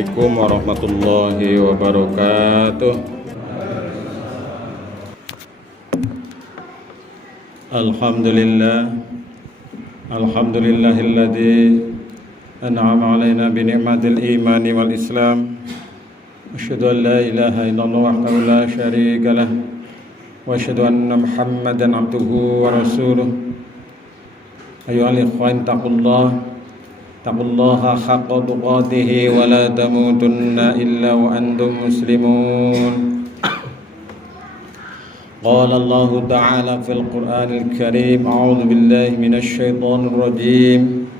Assalamualaikum warahmatullahi wabarakatuh. Alhamdulillahilladzi an'ama alaina bi ni'matil imani wal islam. Asyhadu an la ilaha illallah wahdahu la syarika lah wa asyhadu anna Muhammadan abduhu wa rasuluh. Ayyuhal ikhwan taqullaha haqqa tuqatih wa la tamutunna illa wa antum muslimun. Qala Allah ta'ala fil Qur'anil Karim, a'udzu billahi minasy syaithanir rajim.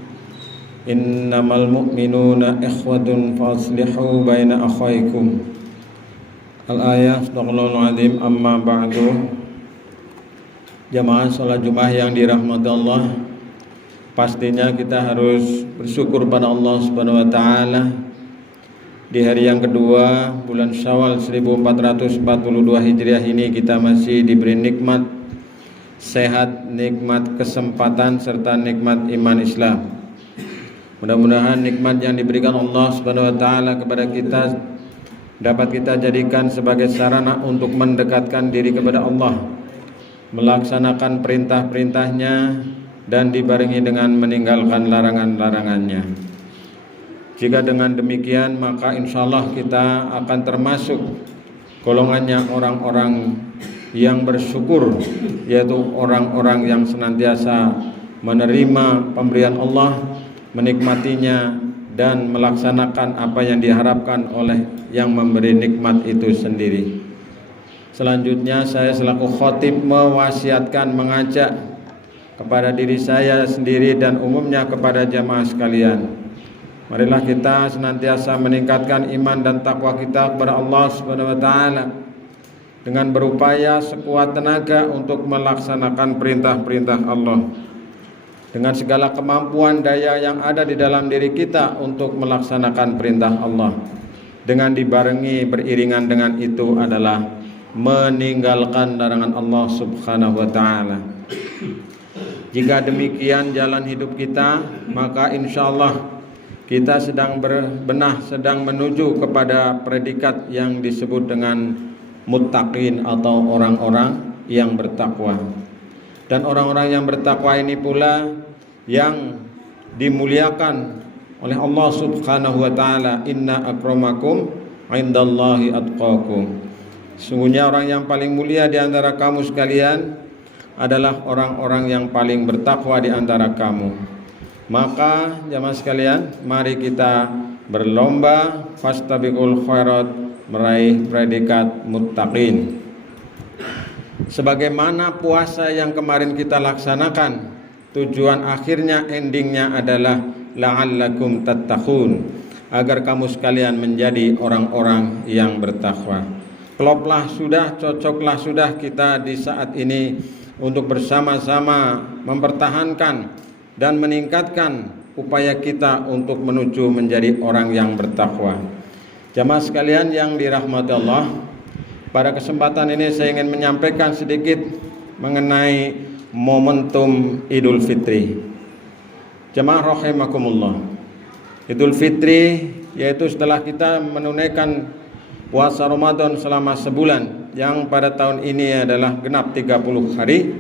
Innamal mu'minuna ikhwatun faslihu baina akhawaykum. Al-ayah Sadaqallahul azim. Amma ba'du. Jamaah salat Jumat yang dirahmati Allah, pastinya kita harus bersyukur pada Allah Subhanahu wa taala di hari yang kedua bulan Syawal 1442 Hijriah ini kita masih diberi nikmat sehat, nikmat kesempatan serta nikmat iman Islam. Mudah-mudahan nikmat yang diberikan Allah Subhanahu wa taala kepada kita dapat kita jadikan sebagai sarana untuk mendekatkan diri kepada Allah, melaksanakan perintah-perintahnya dan dibarengi dengan meninggalkan larangan-larangannya. Jika dengan demikian maka insyaallah kita akan termasuk golongannya orang-orang yang bersyukur, yaitu orang-orang yang senantiasa menerima pemberian Allah, menikmatinya dan melaksanakan apa yang diharapkan oleh yang memberi nikmat itu sendiri. Selanjutnya saya selaku khatib mewasiatkan, mengajak kepada diri saya sendiri dan umumnya kepada jamaah sekalian, marilah kita senantiasa meningkatkan iman dan takwa kita kepada Allah Subhanahu wa taala dengan berupaya sekuat tenaga untuk melaksanakan perintah-perintah Allah dengan segala kemampuan daya yang ada di dalam diri kita untuk melaksanakan perintah Allah, dengan dibarengi beriringan dengan itu adalah meninggalkan larangan Allah Subhanahu wa taala. Jika demikian jalan hidup kita, maka insyaallah kita sedang berbenah, sedang menuju kepada predikat yang disebut dengan muttaqin atau orang-orang yang bertakwa. Dan orang-orang yang bertakwa ini pula yang dimuliakan oleh Allah Subhanahu wa taala. Inna akramakum indallahi atqakum. Sungguhnya orang yang paling mulia di antara kamu sekalian adalah orang-orang yang paling bertakwa di antara kamu. Maka jamaah sekalian, mari kita berlomba fastabiqul khairat, meraih predikat muttaqin. Sebagaimana puasa yang kemarin kita laksanakan, tujuan akhirnya, endingnya adalah la'allakum tattaqun, agar kamu sekalian menjadi orang-orang yang bertakwa. Kloplah sudah, cocoklah sudah kita di saat ini untuk bersama-sama mempertahankan dan meningkatkan upaya kita untuk menuju menjadi orang yang bertakwa. Jamaah sekalian yang dirahmati Allah, pada kesempatan ini saya ingin menyampaikan sedikit mengenai momentum Idul Fitri. Jamaah rahimakumullah, Idul Fitri yaitu setelah kita menunaikan puasa Ramadan selama sebulan, yang pada tahun ini adalah genap 30 hari,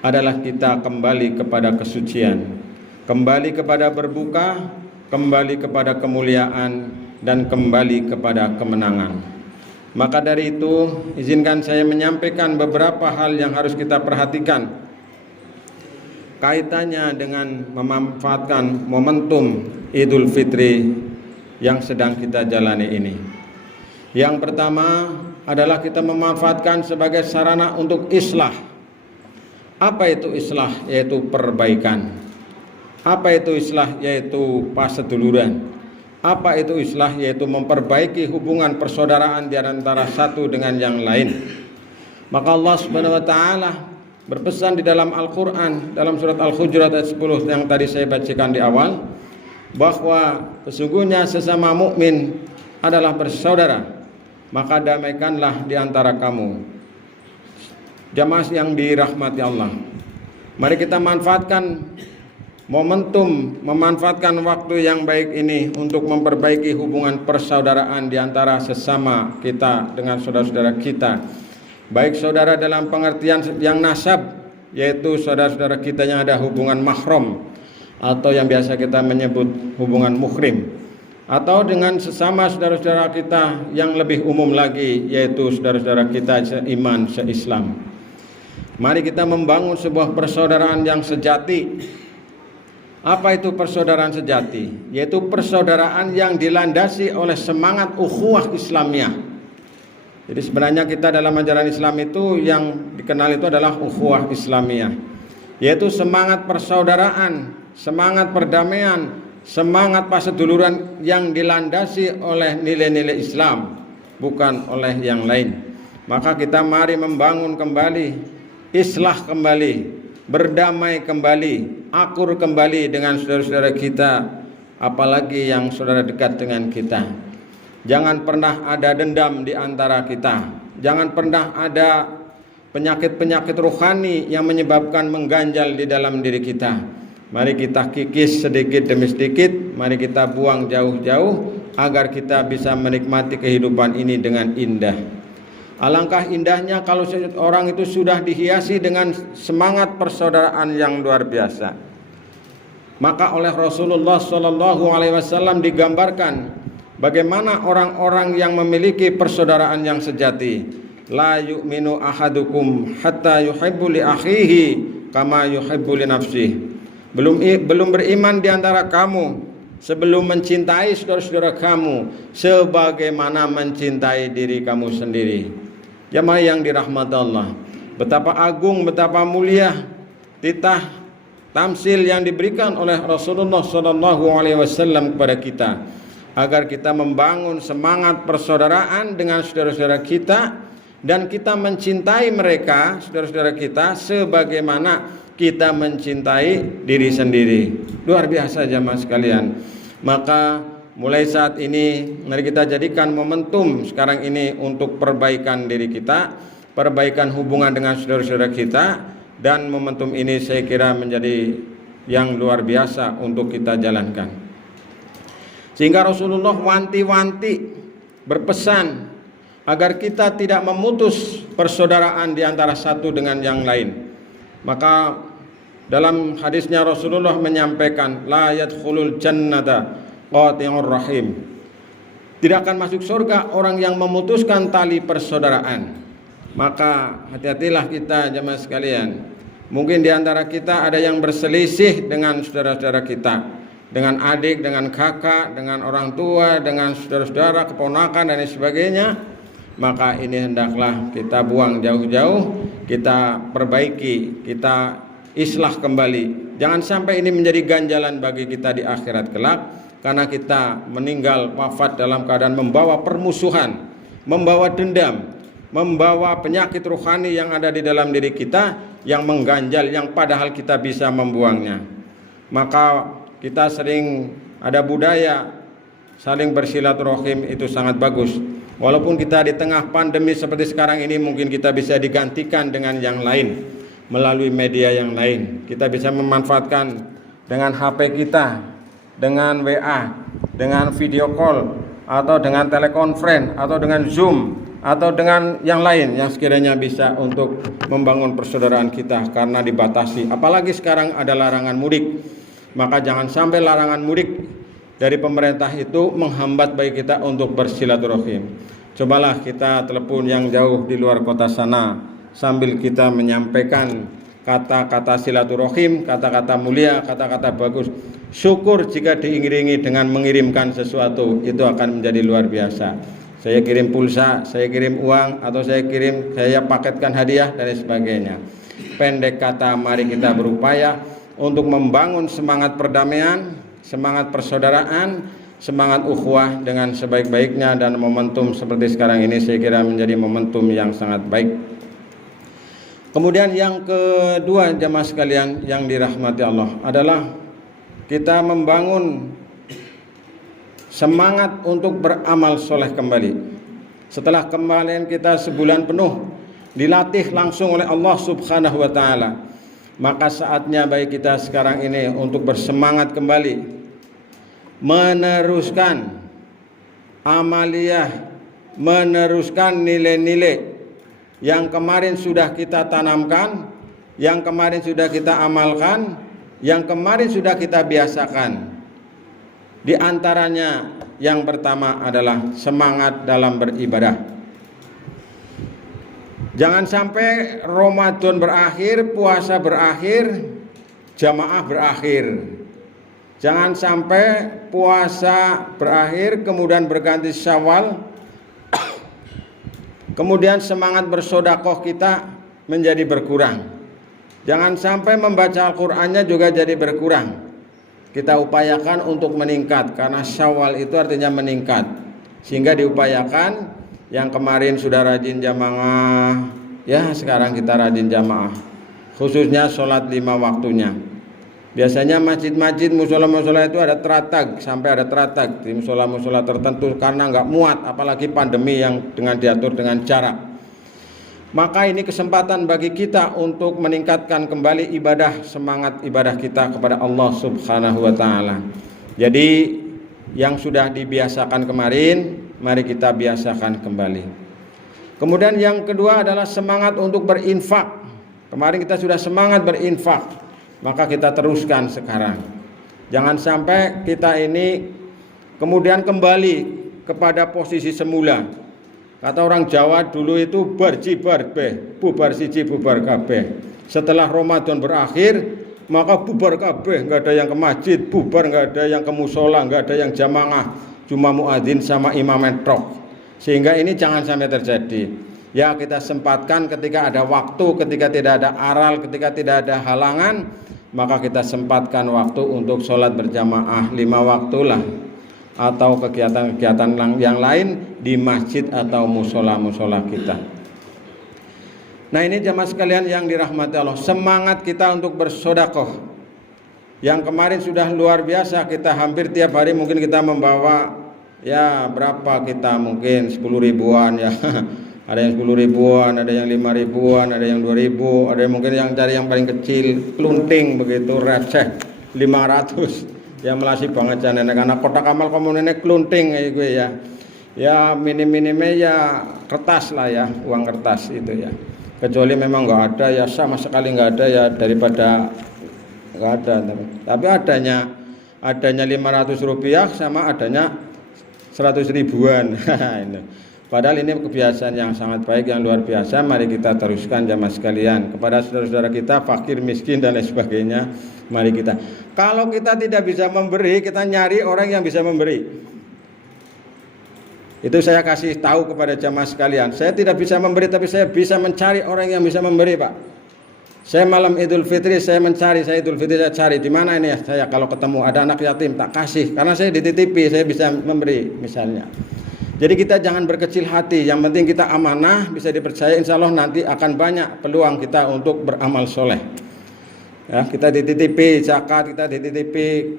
adalah kita kembali kepada kesucian, kembali kepada berbuka, kembali kepada kemuliaan, dan kembali kepada kemenangan. Maka dari itu izinkan saya menyampaikan beberapa hal yang harus kita perhatikan kaitannya dengan memanfaatkan momentum Idul Fitri yang sedang kita jalani ini. Yang pertama adalah kita memanfaatkan sebagai sarana untuk islah. Apa itu islah? Yaitu perbaikan. Apa itu islah? Yaitu paseduluran. Apa itu islah? Yaitu memperbaiki hubungan persaudaraan di antara satu dengan yang lain. Maka Allah Subhanahu wa taala berpesan di dalam Al-Qur'an, dalam surat Al-Hujurat ayat 10 yang tadi saya bacakan di awal, bahwa sesungguhnya sesama mukmin adalah bersaudara, maka damaikanlah di antara kamu. Jamaah yang dirahmati Allah, mari kita manfaatkan momentum memanfaatkan waktu yang baik ini untuk memperbaiki hubungan persaudaraan di antara sesama kita dengan saudara-saudara kita. Baik saudara dalam pengertian yang nasab, yaitu saudara-saudara kita yang ada hubungan mahram atau yang biasa kita menyebut hubungan muhrim, atau dengan sesama saudara-saudara kita yang lebih umum lagi, yaitu saudara-saudara kita seiman, seislam. Mari kita membangun sebuah persaudaraan yang sejati. Apa itu persaudaraan sejati? Yaitu persaudaraan yang dilandasi oleh semangat ukhuwah Islamiyah. Jadi sebenarnya kita dalam ajaran Islam itu yang dikenal itu adalah ukhuwah Islamiyah, yaitu semangat persaudaraan, semangat perdamaian, semangat paseduluran yang dilandasi oleh nilai-nilai Islam, bukan oleh yang lain. Maka kita mari membangun kembali, islah kembali, berdamai kembali, akur kembali dengan saudara-saudara kita, apalagi yang saudara dekat dengan kita. Jangan pernah ada dendam di antara kita. Jangan pernah ada penyakit-penyakit rohani yang menyebabkan mengganjal di dalam diri kita. Mari kita kikis sedikit demi sedikit, mari kita buang jauh-jauh agar kita bisa menikmati kehidupan ini dengan indah. Alangkah indahnya kalau orang itu sudah dihiasi dengan semangat persaudaraan yang luar biasa. Maka oleh Rasulullah SAW digambarkan bagaimana orang-orang yang memiliki persaudaraan yang sejati. La yu'minu ahadukum hatta yuhibbu li akhihi kama yuhibbu li nafsihi. Belum beriman di antara kamu sebelum mencintai saudara-saudara kamu sebagaimana mencintai diri kamu sendiri. Jamaah yang dirahmati Allah, betapa agung, betapa mulia titah tamsil yang diberikan oleh Rasulullah SAW kepada kita, agar kita membangun semangat persaudaraan dengan saudara-saudara kita, dan kita mencintai mereka, saudara-saudara kita, sebagaimana kita mencintai diri sendiri. Luar biasa jamaah sekalian. Maka mulai saat ini mari kita jadikan momentum sekarang ini untuk perbaikan diri kita, perbaikan hubungan dengan saudara-saudara kita, dan momentum ini saya kira menjadi yang luar biasa untuk kita jalankan. Sehingga Rasulullah wanti-wanti berpesan agar kita tidak memutus persaudaraan di antara satu dengan yang lain. Maka dalam hadisnya Rasulullah menyampaikan, la yadkhulul jannata qati'ur rahim. Tidak akan masuk surga orang yang memutuskan tali persaudaraan. Maka hati-hatilah kita jemaah sekalian. Mungkin di antara kita ada yang berselisih dengan saudara-saudara kita, dengan adik, dengan kakak, dengan orang tua, dengan saudara-saudara, keponakan dan sebagainya. Maka ini hendaklah kita buang jauh-jauh, kita perbaiki, kita islah kembali. Jangan sampai ini menjadi ganjalan bagi kita di akhirat kelak, karena kita meninggal wafat dalam keadaan membawa permusuhan, membawa dendam, membawa penyakit rohani yang ada di dalam diri kita yang mengganjal, yang padahal kita bisa membuangnya. Maka kita sering ada budaya saling bersilaturahim, itu sangat bagus. Walaupun kita di tengah pandemi seperti sekarang ini, mungkin kita bisa digantikan dengan yang lain, melalui media yang lain. Kita bisa memanfaatkan dengan HP kita, dengan WA, dengan video call, atau dengan telekonferensi, atau dengan Zoom, atau dengan yang lain yang sekiranya bisa untuk membangun persaudaraan kita, karena dibatasi. Apalagi sekarang ada larangan mudik. Maka jangan sampai larangan mudik dari pemerintah itu menghambat bagi kita untuk bersilaturahim. Cobalah kita telepon yang jauh di luar kota sana, sambil kita menyampaikan kata-kata silaturahim, kata-kata mulia, kata-kata bagus. Syukur jika diiringi dengan mengirimkan sesuatu, itu akan menjadi luar biasa. Saya kirim pulsa, saya kirim uang, atau saya paketkan hadiah dan sebagainya. Pendek kata, mari kita berupaya untuk membangun semangat perdamaian, semangat persaudaraan, semangat ukhuwah dengan sebaik-baiknya, dan momentum seperti sekarang ini saya kira menjadi momentum yang sangat baik. Kemudian yang kedua jamaah sekalian yang dirahmati Allah adalah kita membangun semangat untuk beramal soleh kembali. Setelah kemarin kita sebulan penuh dilatih langsung oleh Allah Subhanahu wa ta'ala, Maka saatnya bagi kita sekarang ini untuk bersemangat kembali, meneruskan amaliyah, meneruskan nilai-nilai yang kemarin sudah kita tanamkan, yang kemarin sudah kita amalkan, yang kemarin sudah kita biasakan. Di antaranya yang pertama adalah semangat dalam beribadah. Jangan sampai Ramadan berakhir, puasa berakhir, jamaah berakhir. Jangan sampai puasa berakhir kemudian berganti Syawal, kemudian semangat bersedekah kita menjadi berkurang. Jangan sampai membaca Al-Qur'annya juga jadi berkurang. Kita upayakan untuk meningkat, karena Syawal itu artinya meningkat. Sehingga diupayakan yang kemarin sudah rajin jamaah, ya sekarang kita rajin jamaah. Khususnya sholat 5 waktunya. Biasanya masjid-masjid, musola-musola itu ada teratag, sampai ada teratag di musola-musola tertentu karena nggak muat, apalagi pandemi yang dengan diatur dengan jarak. Maka ini kesempatan bagi kita untuk meningkatkan kembali ibadah, semangat ibadah kita kepada Allah Subhanahu wa taala. Jadi yang sudah dibiasakan kemarin, mari kita biasakan kembali. Kemudian yang kedua adalah semangat untuk berinfak. Kemarin kita sudah semangat berinfak, maka kita teruskan sekarang. Jangan sampai kita ini kemudian kembali kepada posisi semula. Kata orang Jawa dulu itu bubar siji bubar kabeh. Setelah Ramadan berakhir, maka bubar kabeh, enggak ada yang ke masjid, bubar, enggak ada yang ke musola, enggak ada yang jamaah, cuma muadzin sama imam entok. Sehingga ini jangan sampai terjadi. Ya, kita sempatkan ketika ada waktu, ketika tidak ada aral, ketika tidak ada halangan, maka kita sempatkan waktu untuk sholat berjamaah 5 waktulah, atau kegiatan-kegiatan yang lain di masjid atau musola-musola kita. Nah, ini jamaah sekalian yang dirahmati Allah, semangat kita untuk bersedekah. Yang kemarin sudah luar biasa, kita hampir tiap hari mungkin kita membawa, ya berapa kita mungkin 10 ribuan ya. Ada yang 10 ribuan, ada yang 5 ribuan, ada yang 2 ribu, ada yang mungkin yang cari yang paling kecil, klunting begitu, receh 500. Ya melasi banget jane karena kotak amal komunine klunting gue ya. Ya minim-minimnya ya kertas lah ya, uang kertas itu ya. Kecuali memang enggak ada ya, sama sekali enggak ada ya, daripada enggak ada. Tapi adanya 500 rupiah sama adanya 100 ribuan. Padahal ini kebiasaan yang sangat baik, yang luar biasa. Mari kita teruskan jamaah sekalian. Kepada saudara-saudara kita fakir, miskin dan lain sebagainya, mari kita. Kalau kita tidak bisa memberi, kita nyari orang yang bisa memberi. Itu saya kasih tahu kepada jamaah sekalian. Saya tidak bisa memberi, tapi saya bisa mencari orang yang bisa memberi, Pak. Saya malam Idul Fitri saya mencari, saya Idul Fitri saya cari di mana ini ya, saya kalau ketemu ada anak yatim tak kasih, karena saya dititipi, saya bisa memberi misalnya. Jadi kita jangan berkecil hati, yang penting kita amanah, bisa dipercaya, insya Allah nanti akan banyak peluang kita untuk beramal soleh. Ya, kita dititipi zakat, kita dititipi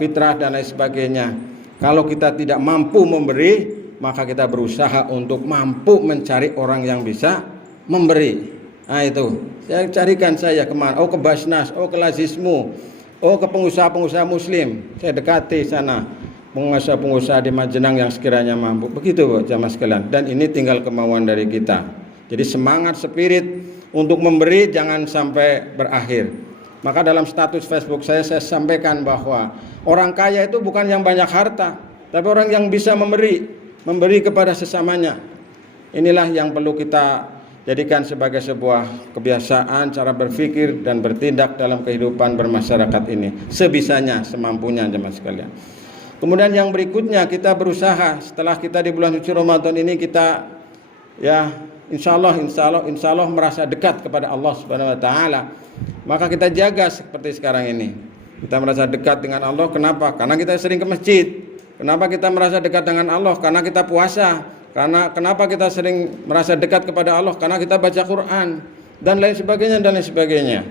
fitrah dan lain sebagainya. Kalau kita tidak mampu memberi, maka kita berusaha untuk mampu mencari orang yang bisa memberi. Nah itu, saya carikan saya kemana? Oh ke Basnas, oh ke Lazismu, oh ke pengusaha-pengusaha muslim. Saya dekati sana. Pengusaha-pengusaha di Majenang yang sekiranya mampu. Begitu jamaah sekalian. Dan ini tinggal kemauan dari kita. Jadi semangat, spirit untuk memberi jangan sampai berakhir. Maka dalam status Facebook saya sampaikan bahwa orang kaya itu bukan yang banyak harta, tapi orang yang bisa memberi kepada sesamanya. Inilah yang perlu kita jadikan sebagai sebuah kebiasaan, cara berpikir dan bertindak dalam kehidupan bermasyarakat ini. Sebisanya, semampunya jamaah sekalian. Kemudian yang berikutnya kita berusaha setelah kita di bulan suci Ramadan ini kita ya insya Allah merasa dekat kepada Allah Subhanahu Wa Taala. Maka kita jaga seperti sekarang ini. Kita merasa dekat dengan Allah. Kenapa? Karena kita sering ke masjid. Kenapa kita merasa dekat dengan Allah? Karena kita puasa. Kenapa kita sering merasa dekat kepada Allah? Karena kita baca Quran dan lain sebagainya.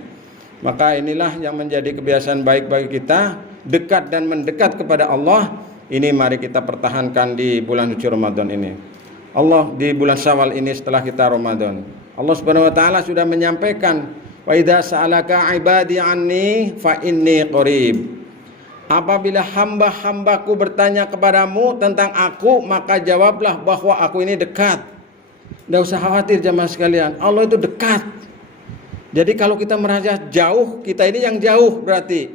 Maka inilah yang menjadi kebiasaan baik bagi kita, dekat dan mendekat kepada Allah. Ini mari kita pertahankan di bulan suci Ramadan ini. Allah di bulan Syawal ini setelah kita Ramadan. Allah Subhanahu wa taala sudah menyampaikan Wa idza sa'alaka 'ibadi anni fa inni qarib. Apabila hamba-hambaku bertanya kepadamu tentang aku, maka jawablah bahwa aku ini dekat. Tidak usah khawatir jamaah sekalian, Allah itu dekat. Jadi kalau kita merasa jauh, kita ini yang jauh berarti.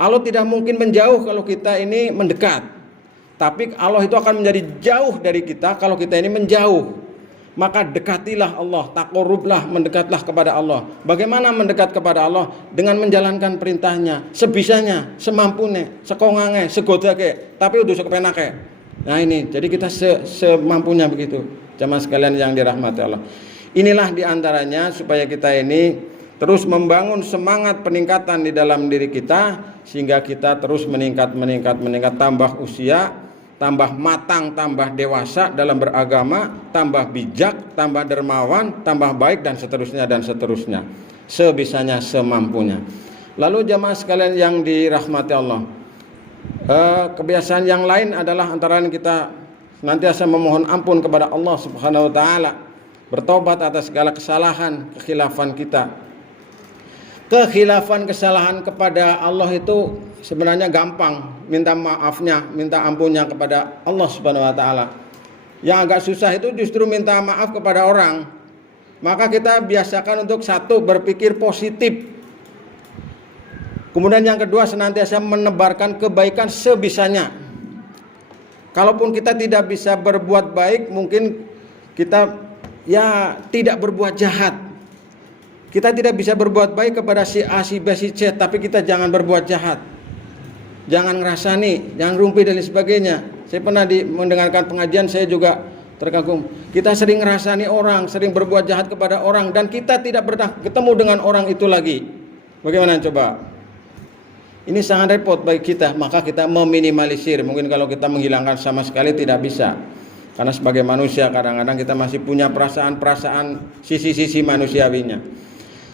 Allah tidak mungkin menjauh kalau kita ini mendekat. Tapi Allah itu akan menjadi jauh dari kita kalau kita ini menjauh. Maka dekatilah Allah, taqarrublah, mendekatlah kepada Allah. Bagaimana mendekat kepada Allah? Dengan menjalankan perintahnya, sebisanya, semampunya, sekongange, segodake, tapi udah sekepenake. Nah ini, jadi kita semampunya begitu. Jamaah sekalian yang dirahmati Allah. Inilah diantaranya supaya kita ini terus membangun semangat peningkatan di dalam diri kita, sehingga kita terus meningkat, tambah usia, tambah matang, tambah dewasa dalam beragama, tambah bijak, tambah dermawan, tambah baik, dan seterusnya. Sebisanya, semampunya. Lalu jamaah sekalian yang dirahmati Allah, kebiasaan yang lain adalah antara lain kita senantiasa memohon ampun kepada Allah Subhanahu wa taala, bertobat atas segala kesalahan, kekhilafan kita. Kekhilafan, kesalahan kepada Allah itu sebenarnya gampang, minta maafnya, minta ampunnya kepada Allah Subhanahu wa taala. Yang agak susah itu justru minta maaf kepada orang. Maka kita biasakan untuk satu, berpikir positif. Kemudian yang kedua, senantiasa menebarkan kebaikan sebisanya. Kalaupun kita tidak bisa berbuat baik, mungkin kita tidak berbuat jahat. Kita tidak bisa berbuat baik kepada si A, si B, si C, tapi kita jangan berbuat jahat. Jangan ngerasani, jangan rumpi dan sebagainya. Saya pernah mendengarkan pengajian, saya juga terkagum. Kita sering ngerasani orang, sering berbuat jahat kepada orang, dan kita tidak pernah ketemu dengan orang itu lagi. Bagaimana coba? Ini sangat repot bagi kita, maka kita meminimalisir. Mungkin kalau kita menghilangkan sama sekali tidak bisa. Karena sebagai manusia kadang-kadang kita masih punya perasaan-perasaan sisi-sisi manusiawinya.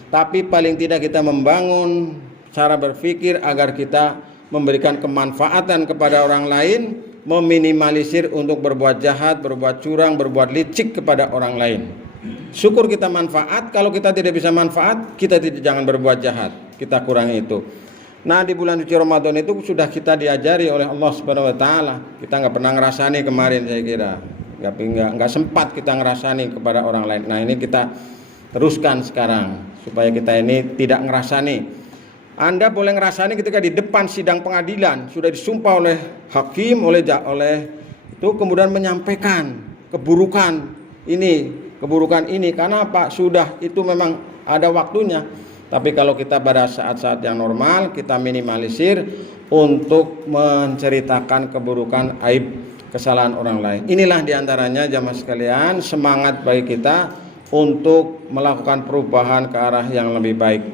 Tapi paling tidak kita membangun cara berpikir agar kita memberikan kemanfaatan kepada orang lain, meminimalisir untuk berbuat jahat, berbuat curang, berbuat licik kepada orang lain. Syukur kita manfaat, kalau kita tidak bisa manfaat, kita jangan berbuat jahat, kita kurangi itu. Nah di bulan suci Ramadan itu sudah kita diajari oleh Allah Subhanahu wa taala. Kita nggak pernah ngerasani kemarin, saya kira nggak sempat kita ngerasani kepada orang lain. Nah ini kita teruskan sekarang supaya kita ini tidak ngerasani. Anda boleh ngerasani ketika di depan sidang pengadilan sudah disumpah oleh hakim, oleh itu kemudian menyampaikan keburukan ini karena apa? Sudah itu memang ada waktunya. Tapi kalau kita pada saat-saat yang normal, kita minimalisir untuk menceritakan keburukan, aib, kesalahan orang lain. Inilah diantaranya jamaah sekalian semangat bagi kita untuk melakukan perubahan ke arah yang lebih baik.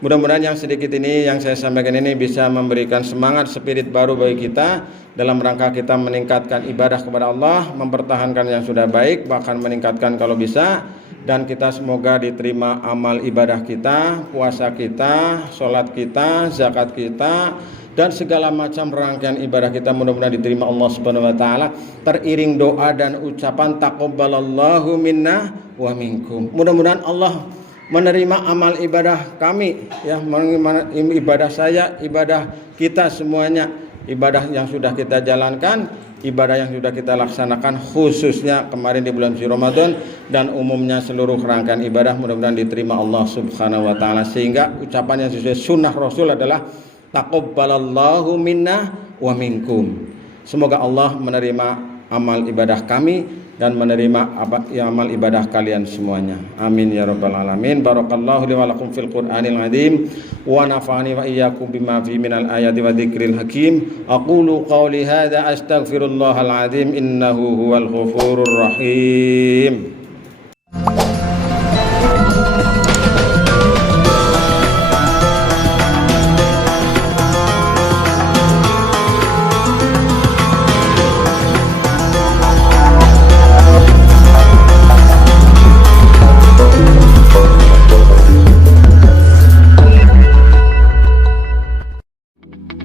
Mudah-mudahan yang sedikit ini yang saya sampaikan ini bisa memberikan semangat, spirit baru bagi kita dalam rangka kita meningkatkan ibadah kepada Allah, mempertahankan yang sudah baik, bahkan meningkatkan kalau bisa. Dan kita semoga diterima amal ibadah kita, puasa kita, sholat kita, zakat kita, dan segala macam rangkaian ibadah kita mudah-mudahan diterima Allah Subhanahu wa taala, teriring doa dan ucapan taqabbalallahu minna wa minkum. Mudah-mudahan Allah menerima amal ibadah kami, ibadah saya, ibadah kita semuanya, ibadah yang sudah kita jalankan, ibadah yang sudah kita laksanakan, khususnya kemarin di bulan suci Ramadan, dan umumnya seluruh rangkaian ibadah mudah-mudahan diterima Allah Subhanahu wa taala, sehingga ucapan yang sesuai sunnah Rasul adalah taqabbalallahu minna wa minkum. Semoga Allah menerima amal ibadah kami dan menerima amal ibadah kalian semuanya. Amin ya rabbal alamin. Barakallahu li wa lakum fil Qur'anil azim wa nafa'ani wa iyyakum bima fi minal ayati wa dzikril hakim. Aqulu qawli hadza astaghfirullahal azim innahu huwal ghafurur rahim.